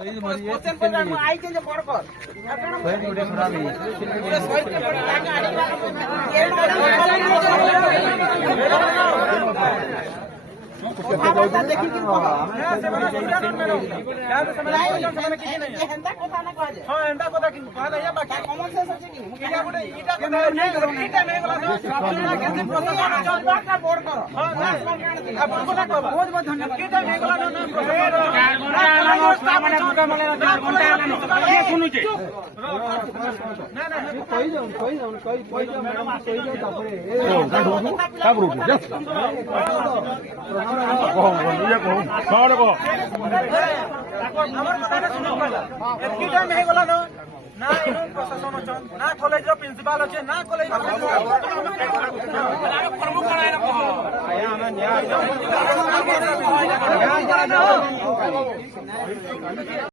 question पर आई के जे पढ़ कर सही गुडे छोड़ा भी पूरे सही के पढ़ आगे आड़ी वाला देखि कि हां से बना सुजान मेरो याद समझ नहीं हेंता কথা না কয় हां हेंता কথা कि कहला या बाकी कॉमन सेंस আছে कि इटा गुडे इटा को नहीं करो इटा नहीं गला ना केसे प्रोसेस चल बात का बोर्ड करो हां लास्ट मान काट अब को ना कहबा बहुत बहुत धन्यवाद इटा नहीं गला ना माने छोटा माने 4 घंटा ये सुनु छे ना ना कहि जाऊ मैडम कहि जाऊ तापरे का करू ये को सर को हमर बताने सुनो पहला एतकी टाइम हे गला ना प्रशासन अछन ना कॉलेज रो प्रिंसिपल अछि ना कॉलेज प्रमुख बनाए ना